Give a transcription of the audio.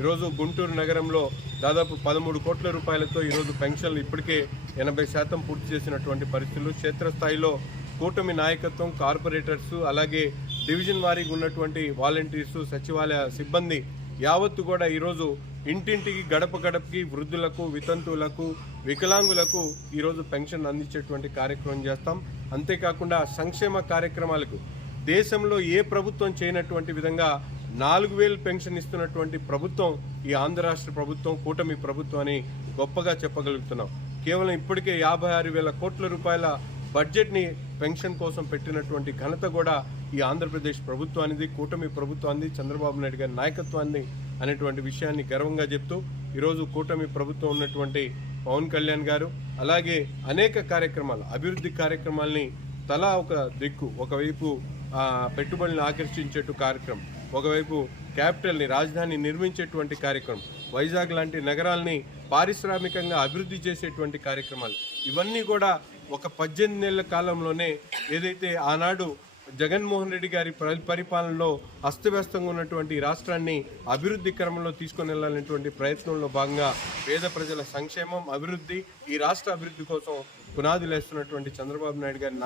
ఈరోజు గుంటూరు నగరంలో దాదాపు పదమూడు కోట్ల రూపాయలతో ఈరోజు పెన్షన్లు ఇప్పటికే ఎనభై శాతం పూర్తి చేసినటువంటి పరిస్థితులు. క్షేత్రస్థాయిలో కూటమి నాయకత్వం కార్పొరేటర్స్ అలాగే డివిజన్ వారీగా ఉన్నటువంటి వాలంటీర్స్ సచివాలయ సిబ్బంది యావత్తు కూడా ఈరోజు ఇంటింటికి గడప గడపకి వృద్ధులకు వితంతువులకు వికలాంగులకు ఈరోజు పెన్షన్ అందించేటువంటి కార్యక్రమం చేస్తాం. అంతేకాకుండా సంక్షేమ కార్యక్రమాలకు దేశంలో ఏ ప్రభుత్వం చేయనటువంటి విధంగా నాలుగు వేలు పెన్షన్ ఇస్తున్నటువంటి ప్రభుత్వం ఈ ఆంధ్ర రాష్ట్ర ప్రభుత్వం కూటమి ప్రభుత్వం అని గొప్పగా చెప్పగలుగుతున్నాం. కేవలం ఇప్పటికే యాభై ఆరు వేల కోట్ల రూపాయల బడ్జెట్ని పెన్షన్ కోసం పెట్టినటువంటి ఘనత కూడా ఈ ఆంధ్రప్రదేశ్ ప్రభుత్వానిది కూటమి ప్రభుత్వాన్ని చంద్రబాబు నాయుడు గారి నాయకత్వాన్ని అనేటువంటి విషయాన్ని గర్వంగా చెప్తూ ఈరోజు కూటమి ప్రభుత్వం ఉన్నటువంటి పవన్ కళ్యాణ్ గారు అలాగే అనేక కార్యక్రమాలు అభివృద్ధి కార్యక్రమాల్ని తలా ఒక దిక్కు ఒకవైపు పెట్టుబడిని పెట్టుబడులను ఆకర్షించేట్టు కార్యక్రమం ఒకవైపు క్యాపిటల్ని రాజధాని నిర్మించేటువంటి కార్యక్రమం వైజాగ్ లాంటి నగరాల్ని పారిశ్రామికంగా అభివృద్ధి చేసేటువంటి కార్యక్రమాలు. ఇవన్నీ కూడా ఒక పద్దెనిమిది నెలల కాలంలోనే ఏదైతే ఆనాడు జగన్మోహన్ రెడ్డి గారి పరి- పరిపాలనలో అస్తవ్యస్తంగా ఉన్నటువంటి ఈ రాష్ట్రాన్ని అభివృద్ధి క్రమంలో తీసుకొని వెళ్ళాలనేటువంటి ప్రయత్నంలో భాగంగా పేద ప్రజల సంక్షేమం అభివృద్ధి ఈ రాష్ట్ర అభివృద్ధి కోసం పునాదులు వేస్తున్నటువంటి చంద్రబాబు నాయుడు గారి